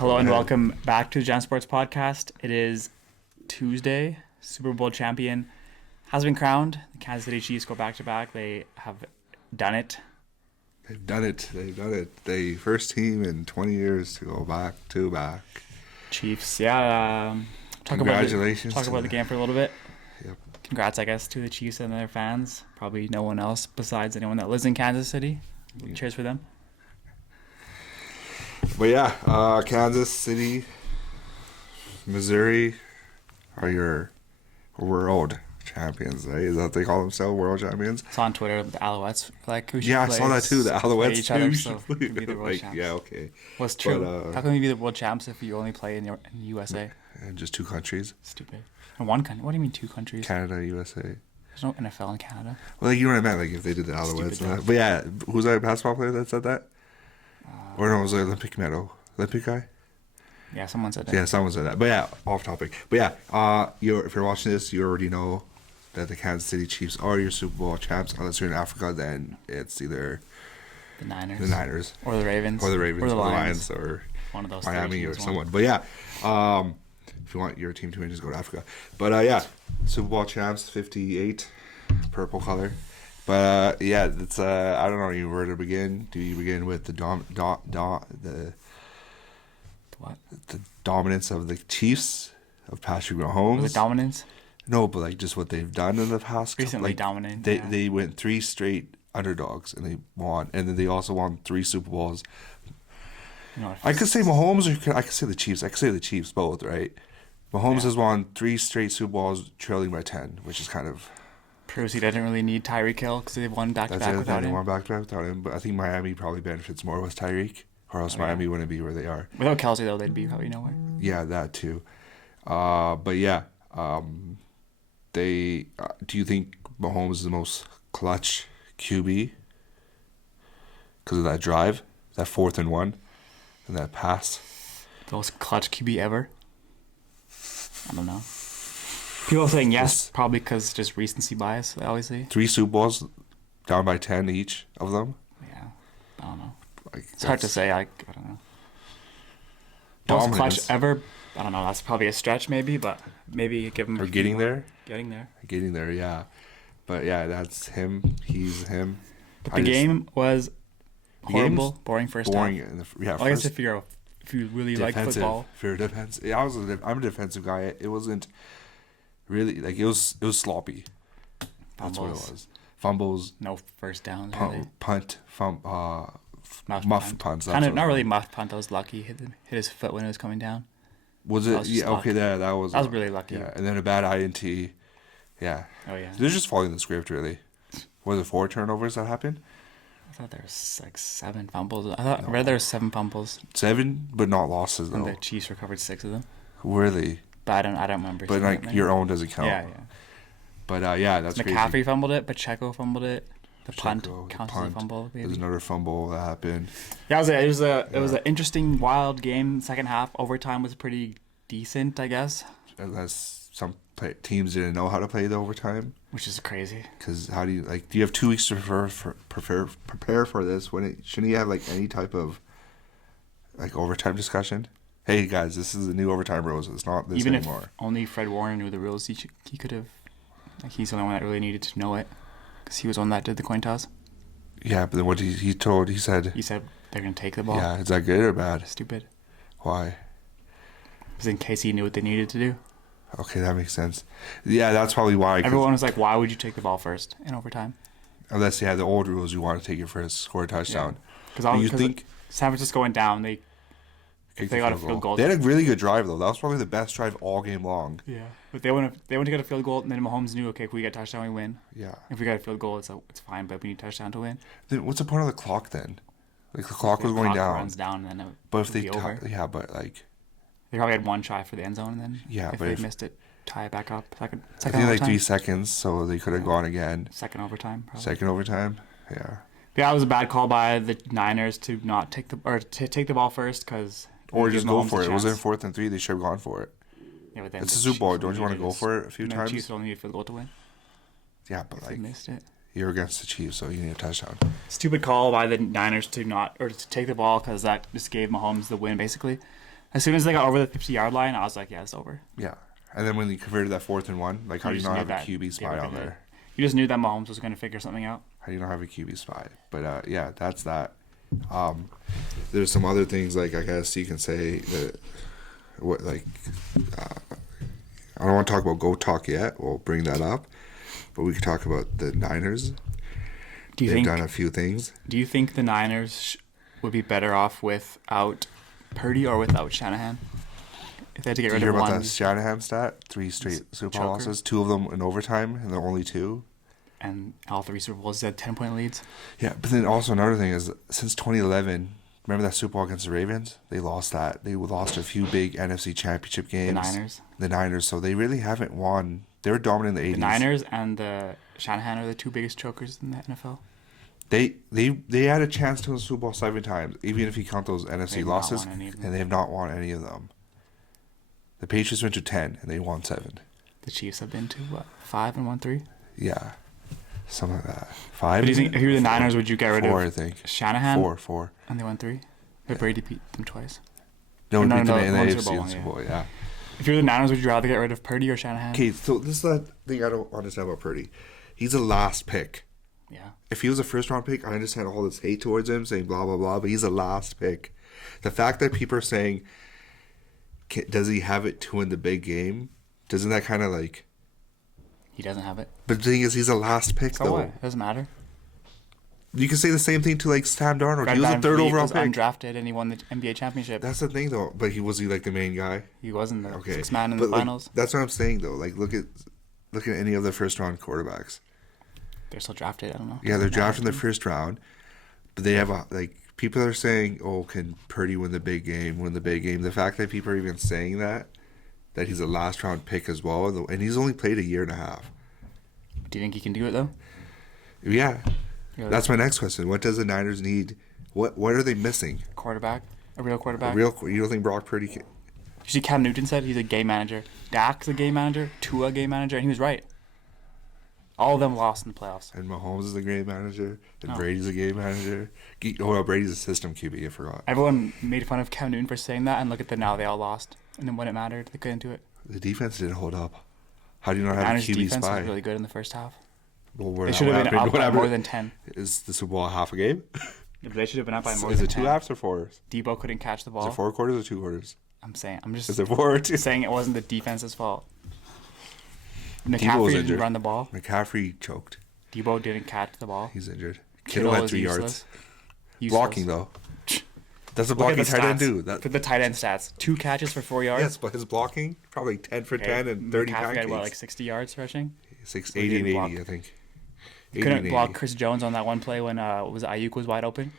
Hello and welcome back to the Gen Sports Podcast. It is Tuesday. Super Bowl champion has been crowned. The Kansas City Chiefs go back to back. They have done it. They've done it. The first team in 20 years to go back to back. Chiefs, yeah. Congratulations. Talk about the game for a little bit. Yep. Congrats, I guess, to the Chiefs and their fans. Probably no one else besides anyone that lives in Kansas City. Cheers for them. But yeah, Kansas City, Missouri are your world champions, right? Is that what they call themselves, world champions? It's on Twitter, the Alouettes. Like, who should yeah, I play saw that too. The Alouettes each other, too. so Should play. be the world champs. Yeah, okay. Well, it's true. But, how can you be the world champs if you only play in the USA? And just two countries. Stupid. And one country. What do you mean two countries? Canada, USA. There's no NFL in Canada. Well, you know what I meant, like if they did the Alouettes. And that. But yeah, who's that basketball player that said that? Or no, it was the Olympic medal. Olympic guy? Yeah, someone said that. Yeah, someone said that. But yeah, off topic. But yeah, if you're watching this, you already know that the Kansas City Chiefs are your Super Bowl champs. Unless you're in Africa, then it's either the Niners, or the Ravens, or the Lions, or one of those Miami or someone. But yeah, if you want your team to win, just go to Africa. But yeah, Super Bowl champs, 58, purple color. But yeah, it's I don't know where to begin. Do you begin with the what? The dominance of the Chiefs, of Patrick Mahomes. The dominance? No, but like just what they've done in the past. Recently dominant. They went 3 straight underdogs and they won. And then they also won 3 Super Bowls. I could say Mahomes or I could say the Chiefs. I could say the Chiefs both, right? Mahomes has won 3 straight Super Bowls trailing by 10, which is kind of... proves he didn't really need Tyreek Hill because they've won back-to-back without him. They won back-to-back without him. But I think Miami probably benefits more with Tyreek. Or else Miami wouldn't be where they are. Without Kelsey, though, they'd be probably nowhere. Yeah, that too. But yeah, do you think Mahomes is the most clutch QB? Because of that drive, that 4th and 1, and that pass? The most clutch QB ever? I don't know. People are saying yes, probably because just recency bias, obviously. 3 Super Bowls, down by 10 each of them? Yeah, I don't know. Like, it's hard to say. I don't know. Most clutch ever? I don't know. That's probably a stretch, maybe, but maybe give him. Or getting there. Getting there, yeah. But yeah, that's him. He's him. But the game was horrible, boring first half. Yeah. Well, I guess if you really like football, if you're defensive, yeah, I'm a defensive guy. It wasn't really like it was sloppy. That's what it was. Fumbles. No first downs. Punt. Muff punts. Kind of not really muff punt. That was lucky. Hit his foot when it was coming down. Was it? Yeah. Okay. That was really lucky. Yeah. And then a bad INT. Yeah. Oh yeah. They're just following the script really. Was it 4 turnovers that happened? I thought there was like 7 fumbles. I read there was 7 fumbles. 7, but not losses though. And the Chiefs recovered 6 of them. Really? But I don't remember. But like your own doesn't count. Yeah. But yeah, that's crazy. McCaffrey fumbled it. Pacheco fumbled it. The punt counts as a fumble. Maybe. There's another fumble that happened. Yeah, it was an interesting, wild game. Second half, overtime was pretty decent, I guess. Unless some teams didn't know how to play the overtime, which is crazy. Because how do you do you have 2 weeks to prepare for this? Shouldn't you have like any type of like overtime discussion? Hey guys, this is the new overtime rules. It's not this even anymore. If only Fred Warner knew the rules, he could have. Like he's the only one that really needed to know it. Because he was the one that did the coin toss. Yeah, but then what he said... He said they're going to take the ball. Yeah, is that good or bad? Stupid. Why? Because in case he knew what they needed to do. Okay, that makes sense. Yeah, that's probably why. Everyone was like, why would you take the ball first in overtime? Unless, the old rules, you want to take it first, score a touchdown. Because you think San Francisco went down, they got a field goal. They had a really good drive, though. That was probably the best drive all game long. Yeah. But they went to get a field goal, and then Mahomes knew, okay, if we get a touchdown, we win. Yeah. If we got a field goal, it's fine, but we need a touchdown to win. Then what's the point of the clock, then? Like, the clock was going down. Runs down, and then it but if would be over. Yeah, but, like... They probably had 1 try for the end zone, and then if they missed it, tie it back up. Second I think like 3 seconds, so they could have gone again. Second overtime, probably. Second overtime? Yeah. Yeah, it was a bad call by the Niners to not take the ball first, because... Or just go for it. It wasn't 4th and 3. They should have gone for it. Yeah, but then it's a Super Bowl. Don't you want to go for it a few times? The Chiefs only need a field goal to win. Yeah, but they missed it. You're against the Chiefs, so you need a touchdown. Stupid call by the Niners to take the ball, because that just gave Mahomes the win, basically. As soon as they got over the 50-yard line, I was like, yeah, it's over. Yeah. And then when they converted that 4th and 1, like, how do you not have a QB spy on there? You just knew that Mahomes was going to figure something out. How do you not have a QB spy? But, yeah, that's that. There's some other things, like, I guess you can say that, I don't want to talk about GOAT talk yet. We'll bring that up. But we could talk about the Niners. They've done a few things. Do you think the Niners would be better off without Purdy or without Shanahan? If they had to get rid of one. Did you hear about that Shanahan stat? 3 straight Super Bowl losses, 2 of them in overtime, and they're only 2. And all 3 Super Bowls had 10-point leads. Yeah, but then also another thing is, since 2011, remember that Super Bowl against the Ravens? They lost that. They lost a few big NFC Championship games. The Niners. So they really haven't won. They were dominant in the 80s. The Niners and the Shanahan are the 2 biggest chokers in the NFL. They had a chance to win the Super Bowl 7 times, even if you count those NFC losses, and they have not won any of them. The Patriots went to 10, and they won 7. The Chiefs have been to, 5 and won 3? Yeah. Something like that. 5? If you were the Niners, would you get rid of 4, I think. Shanahan? 4. And they won 3? But Brady beat them twice. No, beat them in the AFC Super Bowl, yeah. If you were the Niners, would you rather get rid of Purdy or Shanahan? Okay, so this is the thing I don't understand about Purdy. He's a last pick. Yeah. If he was a first-round pick, I understand all this hate towards him, saying blah, blah, blah, but he's a last pick. The fact that people are saying, does he have it to win the big game? Doesn't that kind of like... He doesn't have it. But the thing is, he's a last pick, so though. What? It doesn't matter. You can say the same thing to, like, Sam Darnold. He was a 3rd overall pick. He was undrafted, and he won the NBA championship. That's the thing, though. But was he, like, the main guy? He wasn't the 6th man in the finals. That's what I'm saying, though. Like, look at any of the first-round quarterbacks. They're still drafted. I don't know. Yeah, they're drafted in the first round. But they have, people are saying, oh, can Purdy win the big game, The fact that people are even saying that he's a last-round pick as well, and he's only played a year and a half. Do you think he can do it, though? Yeah. That's my next question. What does the Niners need? What are they missing? Quarterback? A real quarterback? You don't think Brock Purdy can... You see Cam Newton said he's a game manager. Dak's a game manager. Tua a game manager. And he was right. All of them lost in the playoffs. And Mahomes is a game manager. And Brady's a game manager. Oh, well, Brady's a system QB. I forgot. Everyone made fun of Cam Newton for saying that. And look at them now. They all lost. And then when it mattered, they couldn't do it. The defense didn't hold up. How do you not have a QB defense spy? Was really good in the first half. Well, they should have been up by more than 10. Is the Super Bowl half a game? Yeah, but they should have been up by more than 10. Is it 2 halves or 4? Debo couldn't catch the ball. Is it 4 quarters or 2 quarters? I'm just is it 4 or 2? Saying it wasn't the defense's fault. McCaffrey didn't run the ball. McCaffrey choked. Debo didn't catch the ball. He's injured. Kittle had 3 yards. Blocking, though. That's a blocking tight end do. For the tight end stats. 2 catches for 4 yards. Yes, but his blocking, probably 10 for 10 and 30 McCaffrey had, 60 yards rushing? 80 and 80, I think. He couldn't block Chris Jones on that one play when Ayuk was wide open.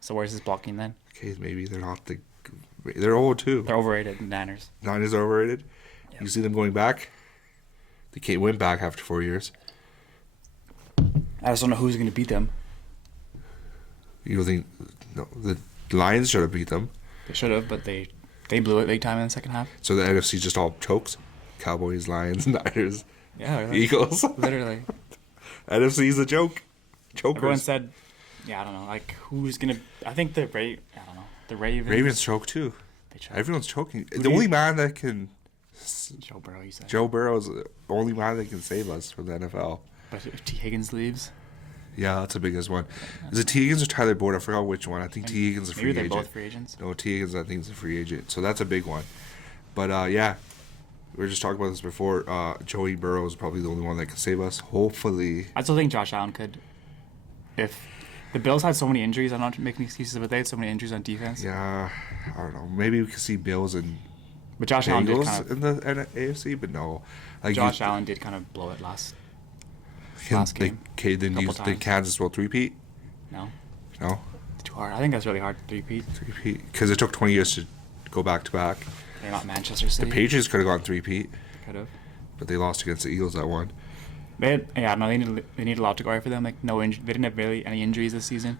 So where's his blocking then? Okay, maybe they're not they're old too. They're overrated, the Niners. Niners are overrated? Yep. You see them going back? They can't win back after 4 years. I just don't know who's going to beat them. You don't think... No, the Lions should have beat them. They should have, but they blew it big time in the second half. So the NFC just all chokes? Cowboys, Lions, Niners, yeah, Eagles. Literally. NFC's a joke. Chokers. Everyone said, I don't know, who's going to... I think I don't know. The Ravens. Ravens choke too. They choke. Everyone's choking. The only man that can... Joe Burrow, you said. Joe Burrow is the only man that can save us from the NFL. But if T. Higgins leaves... Yeah, that's the biggest one. Is it T. Higgins or Tyler Boyd? I forgot which one. I think T. Higgins is a free agent. Maybe they're both free agents. No, T. Higgins I think is a free agent. So that's a big one. But yeah, we were just talking about this before. Joey Burrow is probably the only one that can save us. Hopefully. I still think Josh Allen could. If the Bills had so many injuries, I'm not making excuses, but they had so many injuries on defense. Yeah, I don't know. Maybe we could see Bills and Allen did in the AFC, but no. Josh Allen did kind of blow it last game. Okay, then did Kansas will three-peat? No. No? It's too hard. I think that's really hard to three-peat. Because it took 20 years to go back-to-back. They're not Manchester City. The Patriots could have gone three-peat. Could have. But they lost against the Eagles that one. They need a lot to go right for them. No they didn't have really any injuries this season.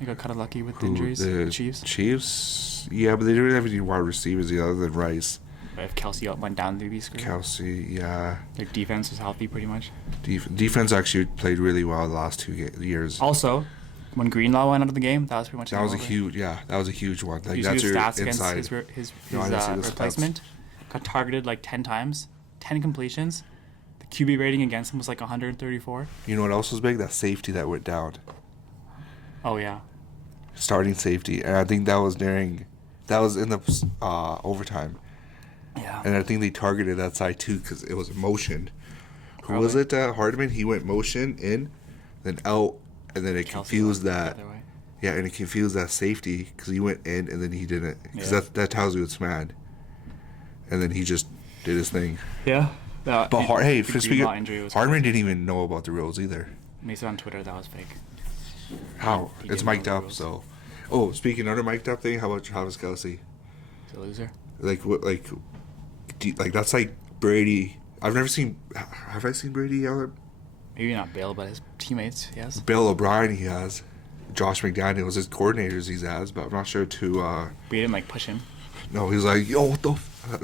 They got kind of lucky with injuries. The Chiefs. Chiefs? Yeah, but they didn't have any wide receivers other than Rice. But if Kelsey went down, they'd be screwed. Kelsey, yeah. Their defense was healthy pretty much. Defense actually played really well the last 2 years. Also, when Greenlaw went out of the game, that was pretty much. That was a huge one. Like, that's your your stats inside. against his replacement. Got targeted like 10 times, 10 completions. The QB rating against him was like 134. You know what else was big? That safety that went down. Oh yeah. Starting safety, and I think that was in the overtime. Yeah. And I think they targeted that side too because it was motion. Who was it? Hardman. He went motion in, then out, and then it confused that. Yeah, and it confused that safety because he went in and then he didn't. Because that tells you it's man. And then he just did his thing. Yeah. But Hardman didn't even know about the rules either. He said on Twitter that was fake. How? It's mic'd up, so. Oh, speaking of another mic'd up thing, how about Travis Kelce? He's a loser. That's like Brady. I've never seen. Have I seen Brady yell at? Maybe not Bill, but his teammates, yes. Bill O'Brien, he has. Josh McDaniels, his coordinators, he has, but I'm not sure to. But he didn't like push him. No, he was like, "Yo, what the?"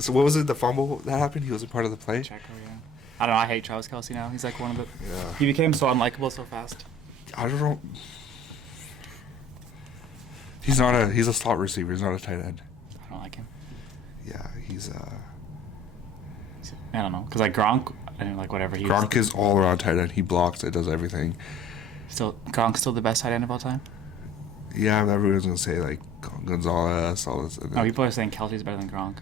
So what was it? The fumble that happened? He wasn't part of the play. Checo, yeah. I don't know. I hate Travis Kelce now. He's like one of the. Yeah. He became so unlikable so fast. I don't know. He's a slot receiver. He's not a tight end. I don't like him. Yeah, he's I don't know, because like Gronk, I mean, like whatever. Gronk is all around tight end. He blocks. It does everything. Gronk's still the best tight end of all time. Yeah, everyone's gonna say like Gonzalez, all this. Oh, people are saying Kelce's better than Gronk.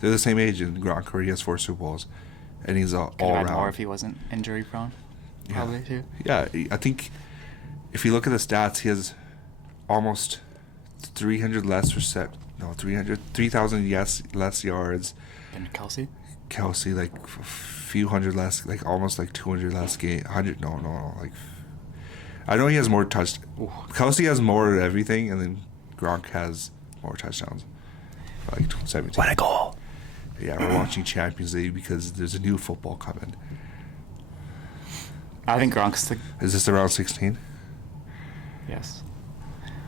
They're the same age, and Gronk already has 4 Super Bowls, and he's all Could have had around. more if he wasn't injury prone. Probably too. Yeah, I think if you look at the stats, he has almost 300 less 3,000 less yards. Than Kelce. Kelce, like a few hundred less, like almost like 200 less game. 100, no, like. I know he has more Kelce has more of everything, and then Gronk has more touchdowns. Like 17. What a goal! Yeah, we're watching Champions League because there's a new football coming. I think Gronk's the. Is this around 16? Yes.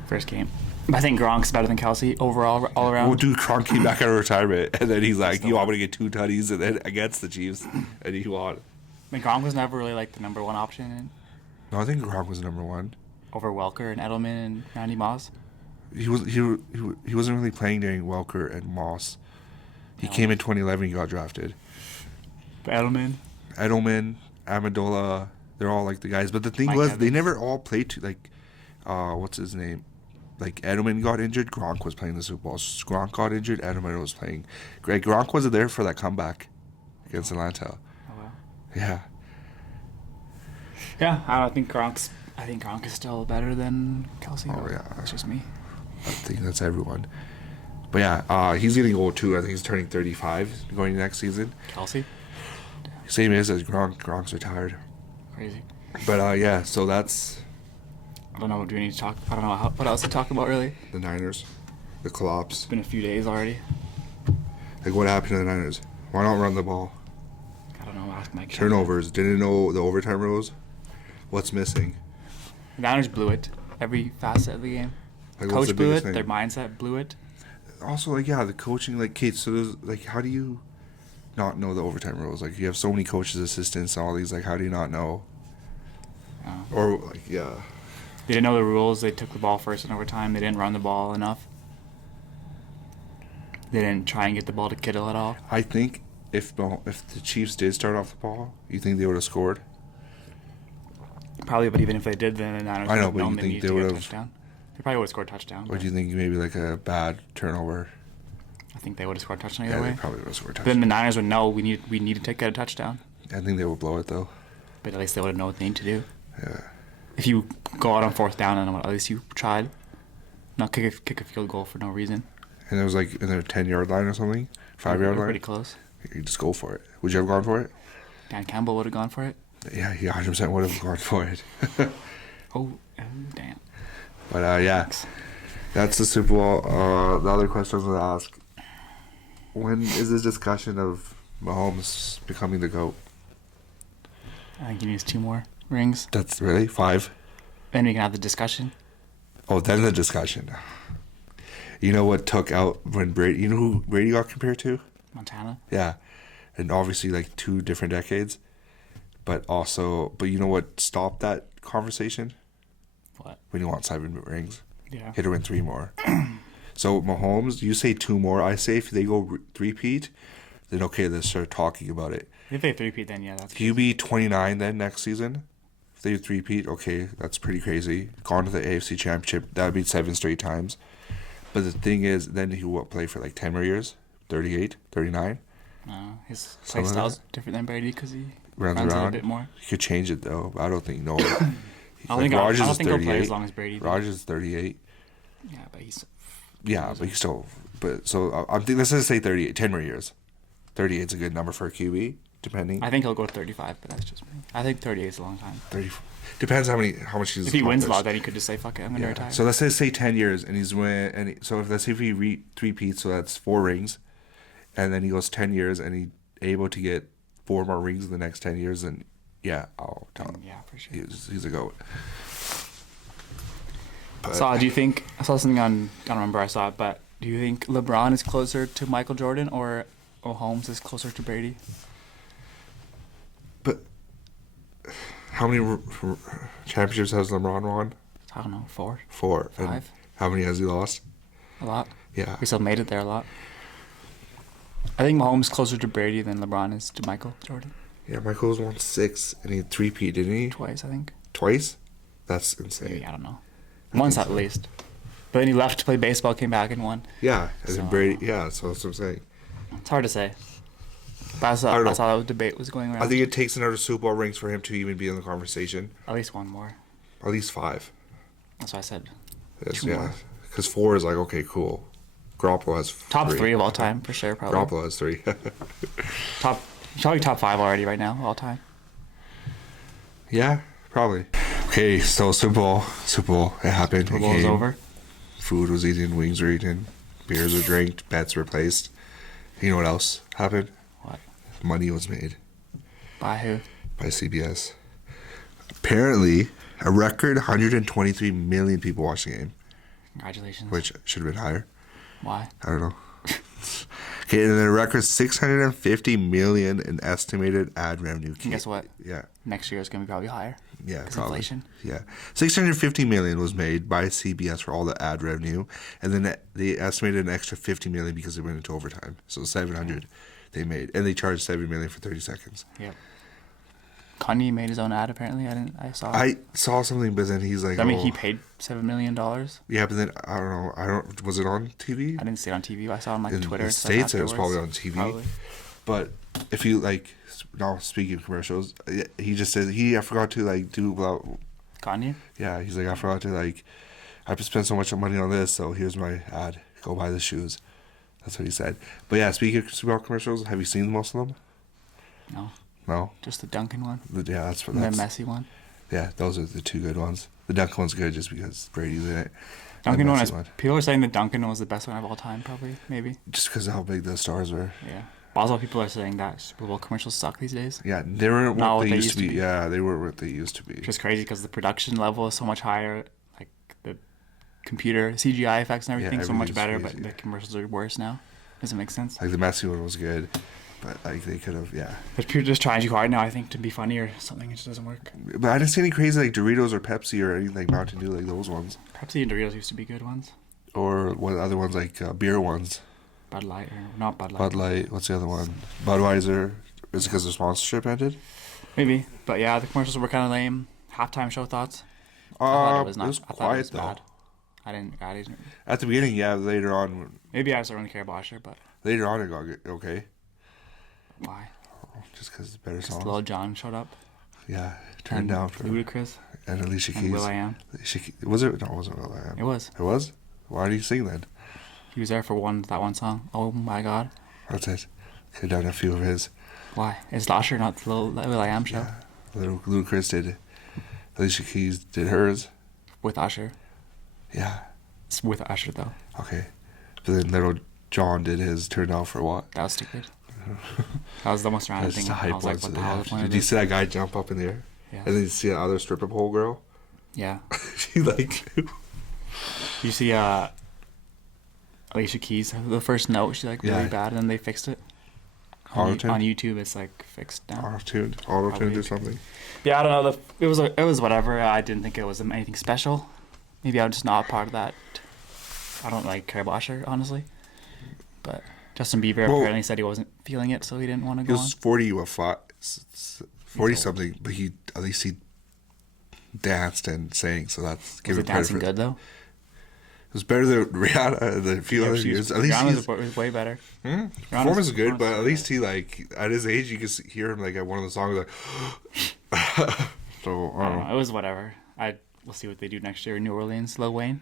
First game. I think Gronk's better than Kelce overall, all around. Well, dude, Gronk came back out of retirement, and then he's like, "Yo, I'm gonna get 2 tutties," and then against the Chiefs, and he won. I mean, Gronk was never really like the number one option. No, I think Gronk was number 1 over Welker and Edelman and Randy Moss. He wasn't really playing during Welker and Moss. He came in 2011. He got drafted. But Edelman, Amendola, they're all like the guys. But the thing was, they never all played what's his name? Like Edelman got injured, Gronk was playing the Super Bowl. Gronk got injured, Edelman was playing. Gronk wasn't there for that comeback against Atlanta. Oh wow. Yeah. Yeah, I think Gronk is still better than Kelce. Oh yeah, that's just me. I think that's everyone. But yeah, he's getting old too. I think he's turning 35 going next season. Kelce. Same as Gronk. Gronk's retired. Crazy. But yeah, so that's. I don't know. Do we need to talk? I don't know what else to talk about really. The Niners, the collapse. It's been a few days already. Like what happened to the Niners? Why not run the ball? I don't know. Ask Mike. Turnovers. Didn't know the overtime rules. What's missing? The Niners blew it every facet of the game. Like, Coach blew it. Their mindset blew it. Also, the coaching, Kate. So there's how do you not know the overtime rules? Like you have so many coaches, assistants, and all these. Like how do you not know? Or yeah. They didn't know the rules. They took the ball first in overtime. They didn't run the ball enough. They didn't try and get the ball to Kittle at all. I think if the Chiefs did start off the ball, you think they would have scored? Probably, but even if they did, then the Niners would have known they needed to get a touchdown. They probably would have scored a touchdown. Or do you think maybe like a bad turnover? I think they would have scored a touchdown either way. They probably would have scored a touchdown. But then the Niners would know we need to get a touchdown. I think they would blow it though. But at least they would know what they need to do. Yeah. If you go out on 4th down, and at least you tried. Not kick a field goal for no reason. And it was like in their 10-yard line or something, 5-yard line. Pretty close. You just go for it. Would you have gone for it? Dan Campbell would have gone for it. Yeah, he 100% would have gone for it. Oh, damn. But yeah, that's the Super Bowl. The other question I was going to ask: when is this discussion of Mahomes becoming the GOAT? I think he needs 2 more rings. That's really 5. Then we can have the discussion. Oh, then the discussion. You know what took out when Brady? You know who Brady got compared to? Montana. Yeah, and obviously 2 different decades, but you know what stopped that conversation? What? When you want 7 rings. Yeah. Hit or win 3 more. So Mahomes, you say 2 more. I say if they go three-peat, then okay, let's start talking about it. If they three-peat, then yeah, that's Can you be 29 then next season? If they three-peat, okay, that's pretty crazy. Gone to the AFC Championship, that would be 7 straight times. But the thing is, then he will play for like 10 more years? 38, 39? His play style's different than Brady because he runs around a bit more. He could change it though. I don't think, no. I don't think he'll play as long as Brady. Rodgers is 38. Yeah, but he's... Yeah, but he's still... But so I'm thinking, let's just say 38, 10 more years. 38 is a good number for a QB, depending. I think he'll go 35, but that's just me. I think 38 is a long time. 30 depends how much he's. If he wins a lot, then he could just say, "Fuck it, I'm gonna retire." So let's say 10 years, and he's win. So let's say if he three-peats, so that's 4 rings, and then he goes 10 years, and he able to get 4 more rings in the next 10 years, and yeah, I'll tell him. Yeah, for sure. He's a GOAT. But, do you think I saw something on? I don't remember I saw it, but do you think LeBron is closer to Michael Jordan or Mahomes is closer to Brady? But how many championships has LeBron won? I don't know, 4. 4. 5. And how many has he lost? A lot. Yeah. We still made it there a lot. I think Mahomes is closer to Brady than LeBron is to Michael Jordan. Yeah, Michael's won 6, and he had 3-peat, didn't he? Twice, I think. Twice? That's insane. Maybe, I don't know. Once at least. But then he left to play baseball, came back and won. Yeah, and then Brady. Yeah, so that's what I'm saying. It's hard to say. But I saw that debate was going around. I think it takes another Super Bowl rings for him to even be in the conversation. At least one more. At least 5. That's what I said. Yeah, because 4 is like, okay, cool. Garoppolo has 3. Top 3 of all time, for sure, probably. Garoppolo has 3. Probably top 5 already right now, all time. Yeah, probably. Okay, so Super Bowl, it happened. Super Bowl is over. Food was eaten, wings were eaten, beers were drank, bets were placed. You know what else happened? What? Money was made. By who? By CBS. Apparently, a record 123 million people watched the game. Congratulations. Which should have been higher. Why? I don't know. Okay, and then a record 650 million in estimated ad revenue. And guess what? Yeah. Next year is going to be probably higher. Yeah, probably. Inflation. Yeah. 650 million was made by CBS for all the ad revenue, and then they estimated an extra 50 million because they went into overtime. So 700 they made, and they charged 7 million for 30 seconds. Yep. Kanye made his own ad apparently. I saw something, but then he's like, I mean, he paid $7 million. Yeah, but then I don't know. Was it on TV? I didn't see it on TV. I saw it on like Twitter. In the States, it was probably on TV. Probably. But if you like, now speaking of commercials, he just said I forgot to like do about. Kanye? Yeah, he's like, I forgot to like, I spent so much money on this, so here's my ad. Go buy the shoes. That's what he said. But yeah, speaking of Super Bowl commercials, have you seen most of them? No. No? Just the Dunkin' one? Yeah, that's what. And the Messi one? Yeah, those are the 2 good ones. The Dunkin' one's good just because Brady's in it. Dunkin' one is. People are saying the Dunkin' one was the best one of all time, probably, maybe. Just because of how big the stars were. Yeah. Also, people are saying that Super Bowl commercials suck these days. Yeah, they weren't what they used to be. Yeah, they weren't what they used to be. Which is crazy because the production level is so much higher. Like the computer CGI effects and everything so much better, but the commercials are worse now. Doesn't make sense. Like the Messi one was good, but like they could have, yeah. But people are just trying too hard now, I think, to be funny or something. It just doesn't work. But I didn't see any crazy like Doritos or Pepsi or anything like Mountain Dew, like those ones. Pepsi and Doritos used to be good ones. Or what other ones like beer ones? Bud Light or not Bud Light. Bud Light. What's the other one? Budweiser. Is it because the sponsorship ended? Maybe, but yeah, the commercials were kind of lame. Halftime show thoughts. It was quiet though. Bad. I didn't. At the beginning, yeah. Later on. Maybe I just don't really care about Usher, but. Later on, it got okay. Why? Just because it's better songs. Lil Jon showed up. Yeah, turned down for Ludacris. And Alicia Keys. And Will.i.am. Was it? No, it wasn't Will.i.am. It was. It was? Why did you sing then? He was there for that one song. Oh my God. That's it. Could have done a few of his. Why? It's Usher, not the Will.i.am show. Yeah. Little Ludacris did. Alicia Keys did hers. With Usher. Yeah. It's with Usher though. Okay. But then Little John did his. Turned out for what? That was stupid. That was the most random thing. I was like, what the hell is the point of this? Did you see that guy jump up in the air? Yeah. And then you see that other stripper pole girl? Yeah. She like... You see Alicia Keys, the first note, she's like really bad, and then they fixed it. On YouTube, it's like fixed now. Auto-tuned or something. Yeah, I don't know. It was whatever. I didn't think it was anything special. Maybe I'm just not part of that. I don't like care about Usher, honestly. But Justin Bieber apparently said he wasn't feeling it, so he didn't want to go on. He was 40 something, but at least he danced and sang, so that's was it dancing good though? It was better than Rihanna and a few other years. At least Rihanna's was way better. Performance is good, but at least he at his age you can hear him at one of the songs like. So I don't know. It was whatever. We'll see what they do next year in New Orleans. Lil Wayne.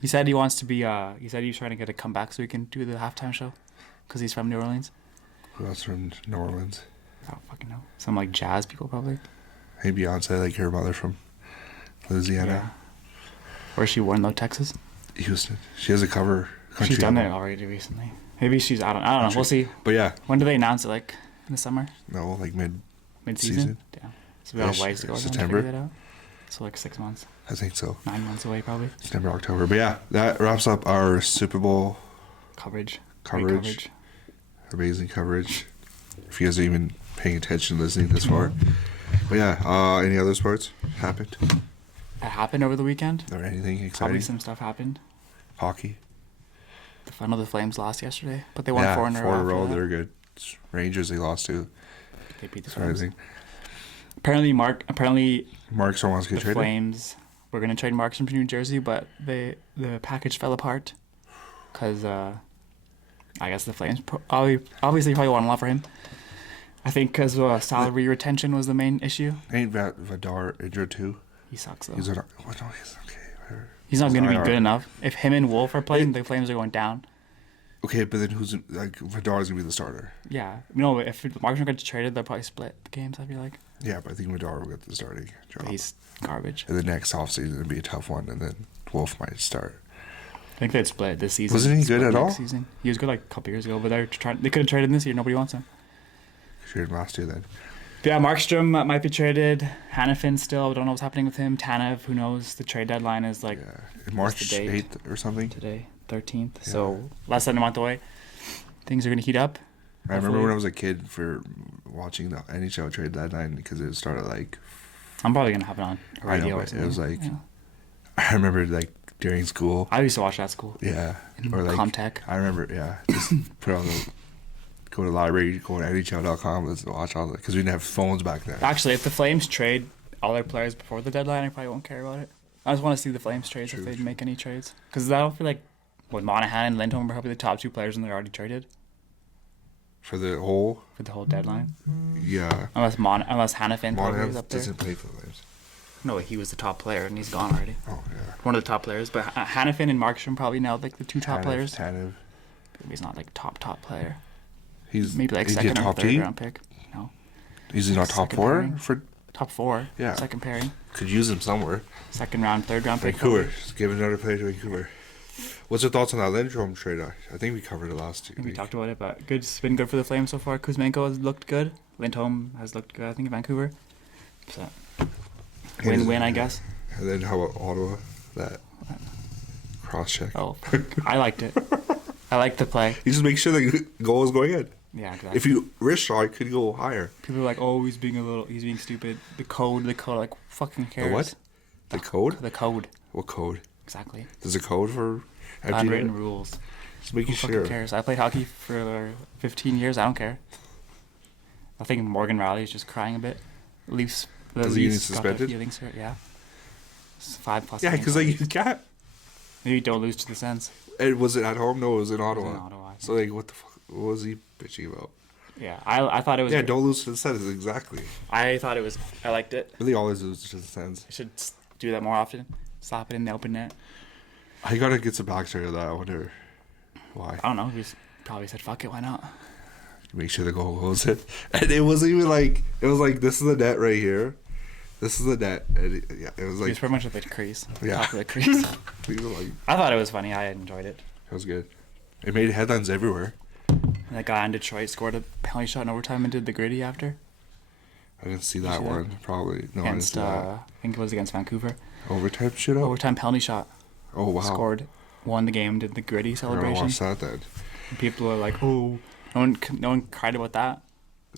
He said he wants to be. He said he's trying to get a comeback so he can do the halftime show, because he's from New Orleans. Who else from New Orleans? I don't fucking know. Some jazz people probably. Hey, Beyonce, her mother from Louisiana. Yeah. Where's she born though? Texas. Houston. She has a cover. She's done it already recently. Maybe she's. I don't know. We'll see. But yeah. When do they announce it? In the summer? No, mid-season. Damn. So we got a ways to go. September. To figure it out. So 6 months. I think so. 9 months away probably. September, October. But yeah, that wraps up our Super Bowl coverage. Amazing coverage. If you guys are even paying attention, listening this far. But yeah, any other sports happened? It happened over the weekend. Or anything exciting? Probably some stuff happened. Hockey. I know the Flames lost yesterday, but they won 4 in a row. 4 in a row. They're good. Rangers, they lost to. They beat the Flames. Apparently, Mark's wants to get traded. The Flames were going to trade Markstrom to New Jersey, but the package fell apart because I guess the Flames obviously probably want a lot for him. I think because salary retention was the main issue. Ain't Vadar injured too? He sucks though. He's okay. He's not going to be good enough. If him and Wolf are playing, the Flames are going down. Okay, but then who's Vadar's gonna be the starter? Yeah, if Markstrom gets traded, they'll probably split the games. I feel like. Yeah, but I think Vadar will get the starting job. But he's garbage. And the next offseason will be a tough one, and then Wolf might start. I think they'd split this season. Wasn't he good at all? Season. He was good a couple years ago, but they could have traded him this year. Nobody wants him. Traded him last year then. But yeah, Markstrom might be traded. Hannafin still. I don't know what's happening with him. Tanev, who knows? The trade deadline is March 8th or something. Today, 13th. Yeah. So less than a month away. Things are going to heat up. I remember when I was a kid for watching the NHL trade deadline because it started I'm probably going to have it on radio or something. It was I remember during school. I used to watch that at school. Yeah. Or Comtech. I remember, just put on go to the library, go to NHL.com, let's watch all that because we didn't have phones back then. Actually, if the Flames trade all their players before the deadline, I probably won't care about it. I just want to see the Flames trades if they make any trades. Because I don't feel like Monahan and Lindholm are probably the top 2 players and they're already traded. For the whole deadline? Yeah. Unless Hannafin Monahan up there. doesn't play for the Flames. No, he was the top player and he's gone already. Oh, yeah. One of the top players. But Hannafin and Markstrom probably now the 2 top players. Tanev. Maybe he's not top player. He's maybe second or third round pick. No. Is he not top 4? Pairing. For top 4. Yeah. Second pairing. Could use him somewhere. Second round, third round pick. Vancouver. Just give another player to Vancouver. What's your thoughts on that Lindholm trade? I think we covered it last week. We talked about it, but it's been good for the Flames so far. Kuzmenko has looked good. Lindholm has looked good, I think, in Vancouver. So, win-win, I guess. And then how about Ottawa? That cross-check. Oh, I liked it. I liked the play. You just make sure the goal is going in. Yeah, exactly. If you wrist shot, it could go higher. People are like, oh, he's being stupid. The code, fucking cares. The what? The code? The code. What code? Exactly. There's a code for... Unwritten rules. Just making sure. Who fucking cares? I played hockey for 15 years. I don't care. I think Morgan Riley is just crying a bit. Leafs. Is he getting suspended? Yeah. It's 5+. Yeah, because you can't. Maybe don't lose to the Sens. And was it at home? No, it was in Ottawa. It was in Ottawa. So what the fuck? What was he bitching about? Yeah, I thought it was. Yeah, don't lose to the Sens. Exactly. I thought it was. I liked it. Really, always lose to the Sens. I should do that more often. Slap it in the open net. I gotta get some backstory of that. I wonder why. I don't know. He probably said, "Fuck it, why not?" Make sure the goal goes in. And it wasn't even it was this is the net right here. This is the net. And it was He was pretty much at the crease. Yeah. Top of the crease. I thought it was funny. I enjoyed it. It was good. It made headlines everywhere. And that guy in Detroit scored a penalty shot in overtime and did the gritty after. I didn't see that one. Probably. No, against, I think it was against Vancouver. Overtime shootout? Overtime penalty shot. Oh, wow. Scored. Won the game, did the gritty celebration. I watched that then. And people are like, oh, No one cried about that.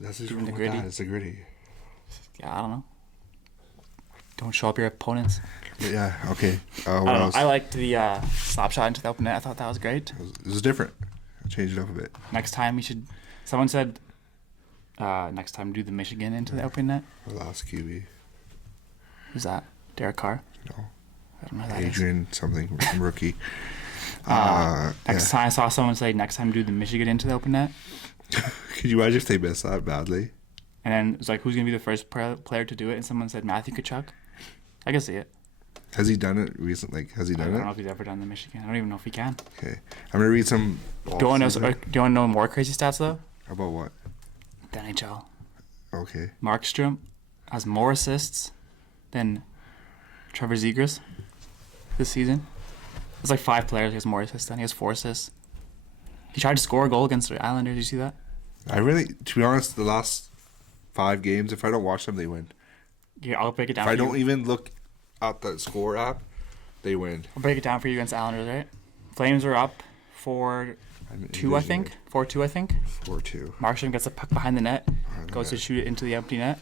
That's just Even the what gritty. that. It's the gritty. Yeah, I don't know. Don't show up your opponents. But yeah. Okay. I What don't know. else? I liked the slap shot into the open net. I thought that was great. It was different. I changed it up a bit. Next time you should. Someone said. Next time do the Michigan into the open net. Our last QB. Who's that? Derek Carr. No. I don't know who that is. Adrian something, some rookie. Next time I saw someone say next time do the Michigan into the open net. Could you imagine if they missed that badly? And then it's like, who's going to be the first player to do it? And someone said Matthew Tkachuk. I can see it. Has he done it recently? Has he I done don't it? know if he's ever done the Michigan. I don't even know if he can. Okay. I'm going to read some. Do you want to know more crazy stats, though? About what? The NHL. Okay. Markstrom has more assists than Trevor Zegras this season. There's like 5 players he has more assists than. He has 4 assists. He tried to score a goal against the Islanders. Did you see that? To be honest, the last 5 games, if I don't watch them, they win. Yeah, I'll break it down If for I you. don't even look at the score app, they win. I'll break it down for you against the Islanders, right? Flames are up 4-2, I think. 4-2, I think. 4-2. Markstrom gets a puck behind the net, goes to shoot it into the empty net.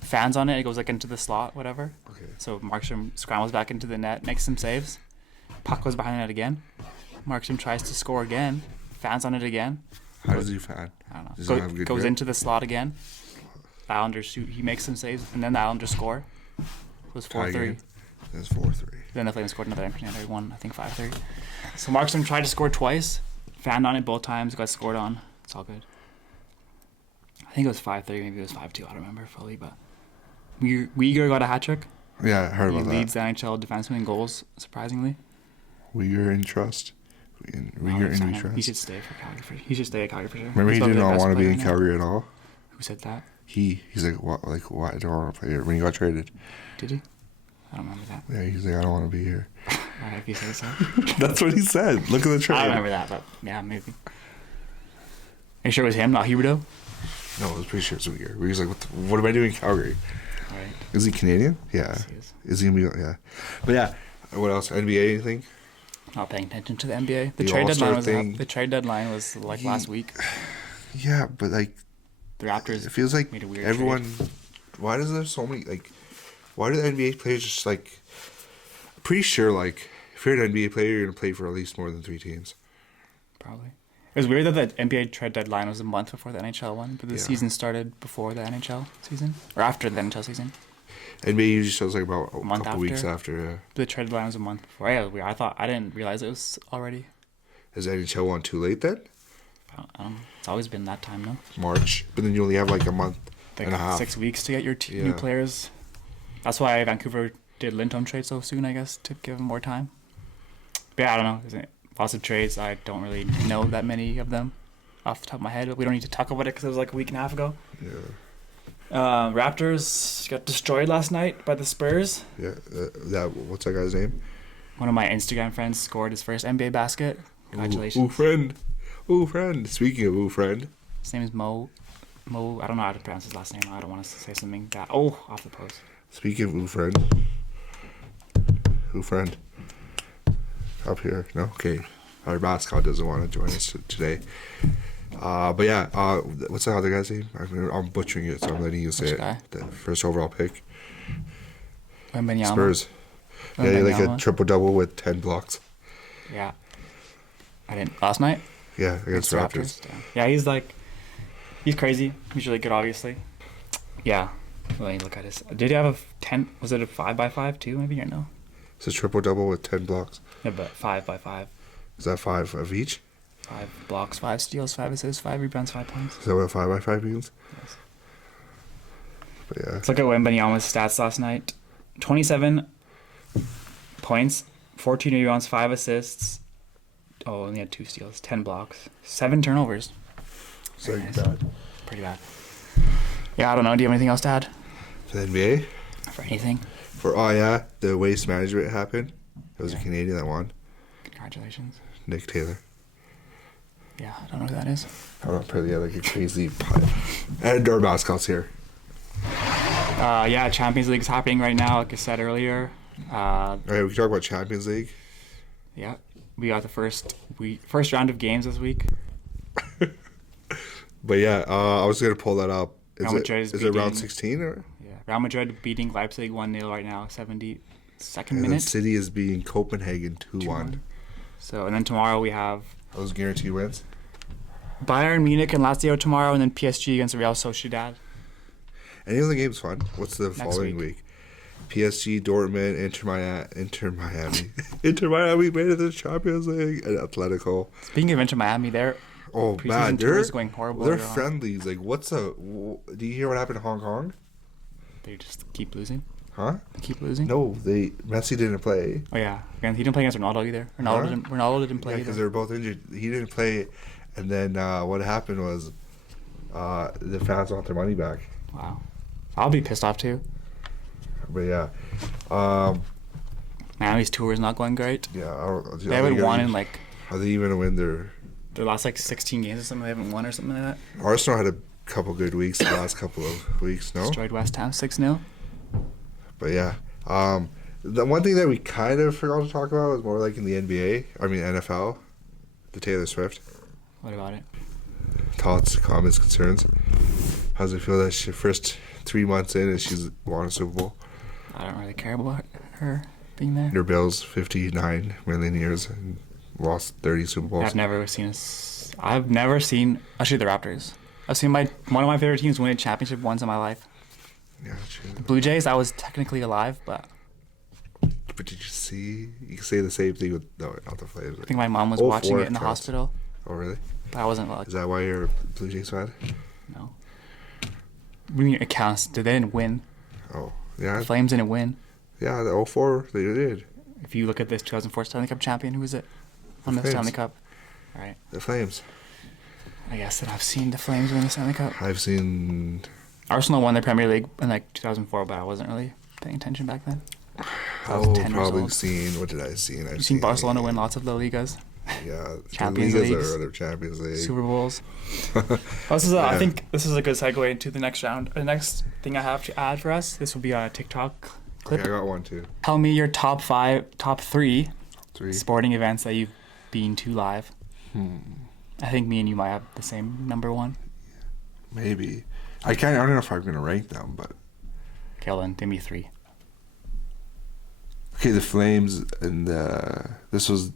Fans on it, it goes like into the slot, whatever. Okay. So Markstrom scrambles back into the net, makes some saves. Puck goes behind the net again. Markstrom tries to score again. Fans on it again. How does he fan? I don't Does he know. have good Goes grip? into the slot again. The Islanders shoot. He makes some saves, and then the Islanders score. It was Tie 4-3. game. That's 4-3. Then the Flames scored another empty net. They won, I think, 5-3. So Markstrom tried to score twice. Fanned on it both times. Got scored on. It's all good. I think it was 5-3. Maybe it was 5-2. I don't remember fully, but Uyghur got a hat trick. Yeah, I heard He about leads that. the NHL defenseman in goals, surprisingly. Uyghur in trust. Uyghur in we trust. He should stay for Calgary. He should stay at Calgary for sure. Remember, he He's did probably the not best want to be player in now. Calgary at all. Who said that? He's like, what? Like, why? I don't want to play here. When he got traded. Did he? I don't remember that. Yeah, he's like, I don't want to be here. If you say so. That's what he said. Look at the trade. I don't remember that, but yeah, maybe. Are you sure it was him, not Huberdeau? No, I was pretty sure it's Uyghur. He was like, what am I doing in Calgary? Right. Is he Canadian? Yeah. Yes, he is. Is he gonna be? Yeah. But yeah, what else? NBA anything? Not paying attention to the NBA. The The trade All-Star deadline was thing. the trade deadline was like last week. Yeah, but like, The Raptors. it feels like made a weird everyone. Why does there so many like? Why do the NBA players just like? I'm pretty sure like if you're an NBA player, you're gonna play for at least more than 3 teams. Probably. It was weird that the NBA trade deadline was a month before the NHL one, but the Yeah. season started before the NHL season or after the NHL season. NBA usually shows like about a Month couple weeks after. after. Yeah. The trade deadline was a month before. Yeah, it was weird. I didn't realize it was already. Is the NHL one too late then? It's always been that time, no? March, but then you only have like a month Like and a half. 6 weeks to get your new Yeah. players. That's why Vancouver did Lindholm trade so soon, I guess, to give him more time. But yeah, I don't know. There's lots of trades. I don't really know that many of them off the top of my head. We don't need to talk about it because it was like a week and a half ago. Yeah. Raptors got destroyed last night by the Spurs. Yeah. What's that guy's name? One of my Instagram friends scored his first NBA basket. Congratulations. Ooh, friend. Ooh, friend. Speaking of ooh, friend. His name is Mo. I don't know how to pronounce his last name. I don't want to say something bad. Oh, off the post. Speaking of ooh, friend. Ooh, friend. Up here. No? Okay. Our mascot doesn't want to join us today. But yeah, what's the other guy's name? I'm butchering it, so I'm letting you say Which it. guy? The first overall pick. Wembanyama. Spurs. Yeah, like a Wembanyama. triple-double with 10 blocks. Yeah. I didn't. Last night? Yeah, against the Raptors. Yeah, he's crazy. He's really good, obviously. Yeah. Let me look at his. Did he have a 10? Was it a 5x5 too? Maybe, or no? It's a triple-double with 10 blocks. Yeah, but 5x5. Is that 5 of each? 5 blocks, 5 steals, 5 assists, 5 rebounds, 5 points. Is that what 5x5 means? Yes. But yeah. Let's look at Wembanyama's stats last night. 27 points, 14 rebounds, 5 assists. Oh, and he had 2 steals, 10 blocks, 7 turnovers. So Very nice. bad. Pretty bad. Yeah, I don't know. Do you have anything else to add? The NBA? For anything? The waste management happened. It was a Yeah. Canadian that won. Congratulations. Nick Taylor. Yeah, I don't know who that is. I'm not pretty like a crazy putt. And our mascot's here. Yeah, Champions League's happening right now, like I said earlier. Alright, we can talk about Champions League. Yeah, we got the first round of games this week. But yeah, I was gonna pull that up. Real Madrid Is it round 16 or? Yeah, Real Madrid beating Leipzig 1-0 right now, 72nd And then minute. City is beating Copenhagen 2-1. So, and then tomorrow we have Those guaranteed wins. Bayern Munich and Lazio tomorrow, and then PSG against Real Sociedad. Any of the games fun? What's the Next following week. week? PSG, Dortmund, Inter Miami. Inter Miami made it to the Champions League. And Atletico. Speaking of Inter Miami, their Oh preseason man, tour they're is going horrible. they're They're on. friendlies. Like, do you hear what happened in Hong Kong? They just keep losing. Huh? They keep losing. No, Messi didn't play. Oh yeah, and he didn't play against Ronaldo either. Ronaldo didn't play Yeah, because either. they were both injured. He didn't play, and then what happened was the fans want their money back. Wow, I'll be pissed off too. But yeah, Miami's tour is not going great. yeah. I don't, They haven't won in like Are they even gonna win their? their last like 16 games or something. They haven't won or something like that. Arsenal had a couple good weeks the last couple of weeks. No, Destroyed West Ham 6-0. but yeah. The one thing that we kind of forgot to talk about was more like in the NBA. I mean NFL. The Taylor Swift. What about it? Thoughts, comments, concerns. How does it feel that she first 3 months in and she's won a Super Bowl? I don't really care about her being there. Her Bills 59 million years and lost 30 Super Bowls. I've never seen actually the Raptors. I've seen one of my favorite teams win a championship once in my life. Yeah, true. The Blue Jays. I was technically alive, but But did you see? You can say the same thing with not the Flames. I think my mom was 04 watching it in the counts. hospital. Oh really? But I wasn't like Is that why you're a Blue Jays fan? no. We mean it counts. They didn't win. Oh yeah, The Flames didn't win. yeah. The 04 they did. If you look at this 2004 Stanley Cup champion, who is it? On the Flames. Stanley Cup. All right. The Flames. I guess that I've seen the Flames win the Stanley Cup. I've seen. Arsenal won the Premier League in like 2004, but I wasn't really paying attention back then. I was 10 years Probably old. seen. What did I see? You've seen Barcelona win lots of La Ligas, Yeah, Champions the Ligas Leagues, or other Champions League. Super Bowls. I think this is a good segue into the next round. The next thing I have to add for us, this will be a TikTok clip. Okay, I got one too. Tell me your top three 3. sporting events that you've been to live. I think me and you might have the same number one. Maybe. I don't know if I'm gonna rank them, but Okay, well then give me 3. okay, the Flames and this was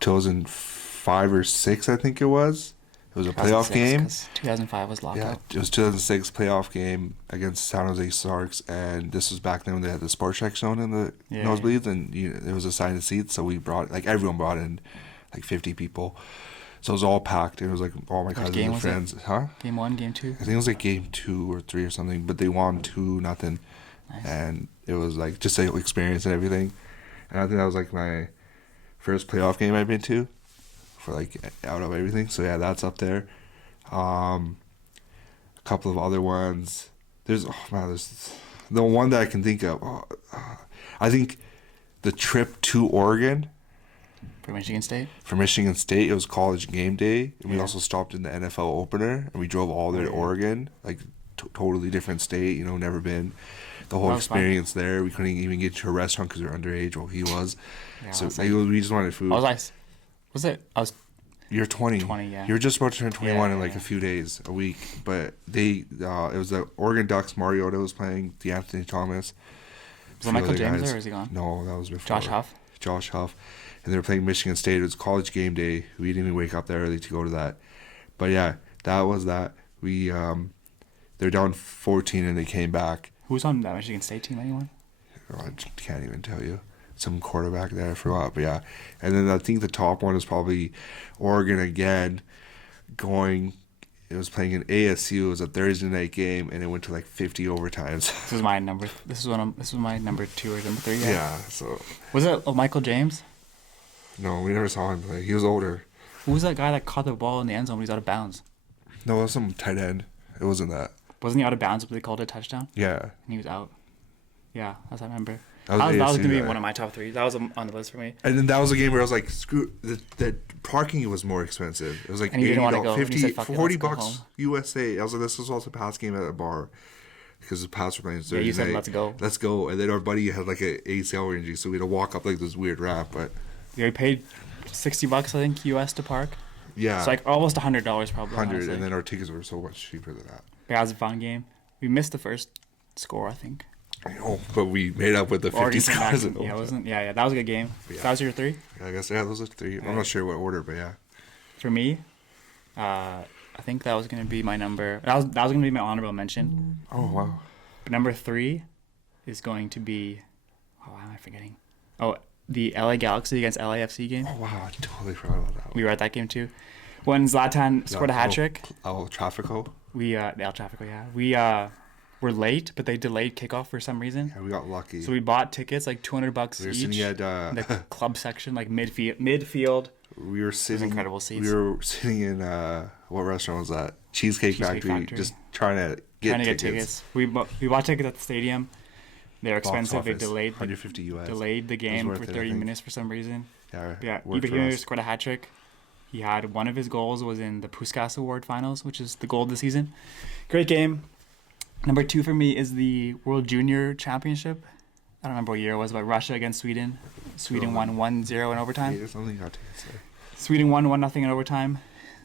2005 or 6, I think it was. It was a playoff 2006, game. 'cause 2005 was lockout. Yeah, it was 2006 playoff game against San Jose Sharks, and this was back then when they had the Sport Check shown in the Yeah, nosebleeds, and it was assigned seats, so we brought everyone brought in like 50 people, so it was all packed. It was like all my cousins game and was it? friends, huh? Game 1, Game 2. I think it was like game 2 or 3 or something, but they won 2-0, Nice. and it was like just a experience and everything. And I think that was like my first playoff game I've been to, for like out of everything. So yeah, that's up there. A couple of other ones. There's the one that I can think of. I think the trip to Oregon For Michigan State. for Michigan State. It was college game day, and we Yeah. also stopped in the NFL opener, and we drove all the way to Oregon, like totally different state. Never been. The whole That was fun. experience there. We couldn't even get to a restaurant because we were underage. Well, he was. Yeah, So I was we just wanted food. I was like, was it? I was You're 20. 20, yeah. You're just about to turn 21 in like Yeah. a few days, a week. But it was the Oregon Ducks. Mariota was playing. DeAnthony Thomas. Was it Michael James there, or is he gone? No, that was before. Josh Huff. Josh Huff. And they were playing Michigan State. It was college game day. We didn't even wake up that early to go to that. But yeah, that was that. We they're down 14 and they came back. Who's on that Michigan State team? Anyone? I can't even tell you. Some quarterback there, I forgot. But yeah. And then I think the top one is probably Oregon again it was playing in ASU. It was a Thursday night game and it went to like 50 overtimes. This is my number. This was my number 2 or number 3. Yeah, so Was it Michael James? no, we never saw him play. He was older. Who was that guy that caught the ball in the end zone when he was out of bounds? No, it was some tight end. It wasn't that. Wasn't he out of bounds, but they called it a touchdown? Yeah. And he was out. Yeah, as I remember. That That was ASU going to be guy. one of my top 3. That was on the list for me. And then that was a game where I was like, screw the parking was more expensive. It was like And you didn't wanna $80, go, and you 50, said, "Fuck it, 40 let's go bucks home." USA. I was like, this was also a pass game at a bar because the Pats were playing Thursday Yeah, you said, night. "Let's go." Let's go. And then our buddy had like an ACL injury, so we had to walk up like this weird ramp. But We paid $60, I think, US to park. Yeah. It's like almost $100 probably. 100, honestly. and then our tickets were so much cheaper than that. Yeah, it was a fun game. We missed the first score, I think. I know, but we made up with the Or 50 just came back scores. and- yeah, it wasn't. Yeah, that was a good game. Yeah. So that was your 3. Yeah, I guess those are 3. I'm not sure what order, but yeah. For me, I think that was gonna be my number. That was gonna be my honorable mention. Oh wow. But number 3 is going to be. Oh, why am I forgetting? Oh, the LA Galaxy against LAFC game. Oh wow, I totally forgot about that one. We were at that game too. When Zlatan scored a hat trick. Oh, Trafico. We El Trafico, yeah. We were late, but they delayed kickoff for some reason. Yeah, we got lucky. So we bought tickets like $200 We were each. sitting at in the club section, like midfield. we were sitting incredible seats. We were sitting in what restaurant was that? Cheesecake Factory, just trying to get tickets. We bought tickets at the stadium. They're Box expensive. They office, delayed $150 US. delayed the game worth for it, I 30 think. minutes for some reason. Yeah, Ibrahimovic Ibrahimovic scored a hat trick. He had one of his goals was in the Puskás Award finals, which is the goal of the season. Great game. Number 2 for me is the World Junior Championship. I don't remember what year it was, but Russia against Sweden. Sweden won 1-0 in overtime. there's something got tickets there. Sweden won 1-0 in overtime.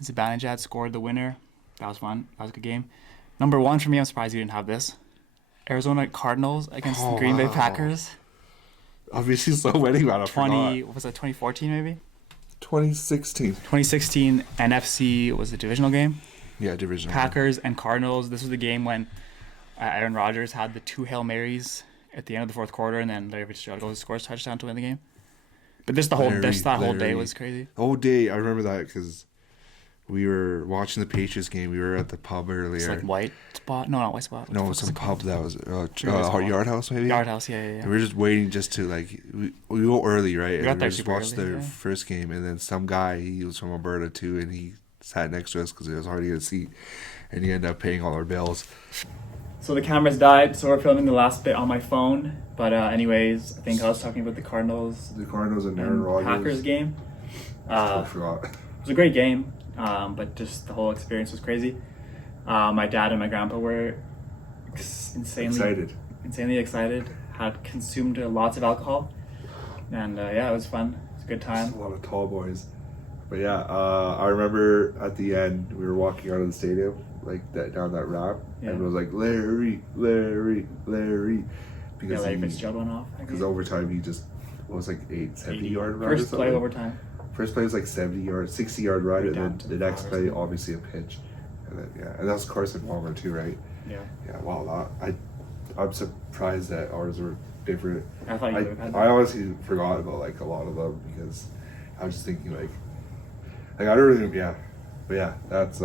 Zibanejad scored the winner. That was fun. That was a good game. Number 1 for me, I'm surprised you didn't have this. Arizona Cardinals against the Green Bay Packers. Obviously, so winning, man. I forgot. Was it 2014 maybe? 2016. 2016 NFC was a divisional game. Yeah, division. Packers and Cardinals. This was the game when Aaron Rodgers had the 2 Hail Marys at the end of the fourth quarter, and then Larry Fitzgerald scores a touchdown to win the game. But that whole day was crazy. The whole day, I remember that because we were watching the Patriots game. We were at the pub earlier. It's like White Spot. No, not White Spot. No, it was some pub that was Yard House maybe. Yard House, yeah. And we were just waiting just to like we go early, right? got And there we just super watched early, their first game, and then some guy, he was from Alberta too, and he sat next to us because it was hard to get a seat, and he ended up paying all our bills. So the cameras died, so we're filming the last bit on my phone. But anyways, I think I was talking about the Cardinals The Cardinals and Aaron and Rodgers. Packers game. I forgot. It was a great game, but just the whole experience was crazy. My dad and my grandpa were insanely excited. Had consumed lots of alcohol, and yeah, it was fun. It was a good time. A lot of tall boys. But yeah, I remember at the end we were walking out of the stadium, like that down that ramp, Yeah. and it was like Larry, because Larry Fitzgerald went off. because overtime he just was like 70 yard run. First play overtime. First play was like 60 yard run, Right and down then to the the next Packers. play obviously a pitch, and then and that was Carson Palmer too, right? Yeah. Yeah, wow, I'm surprised that ours were different. I thought you would have had that. I honestly forgot about like a lot of them because I was just thinking like I don't really but yeah, that's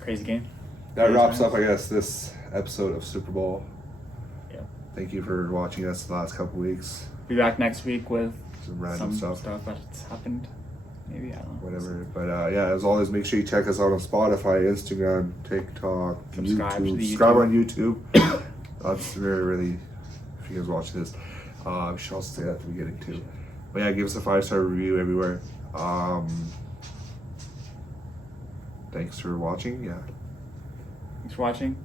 Crazy game. that Crazy wraps times. up I guess this episode of Super Bowl. Yeah. Thank you for watching us the last couple weeks. Be back next week with Some random stuff. that's happened. Maybe, I don't know. Whatever, but yeah, as always, make sure you check us out on Spotify, Instagram, TikTok, Subscribe to YouTube. the Subscribe YouTube. on YouTube. That's really, if you guys watch this, we should also say that at the beginning too. But yeah, give us a 5-star review everywhere. Thanks for watching. Yeah, Thanks for watching.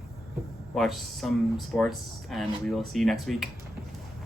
Watch some sports, and we will see you next week.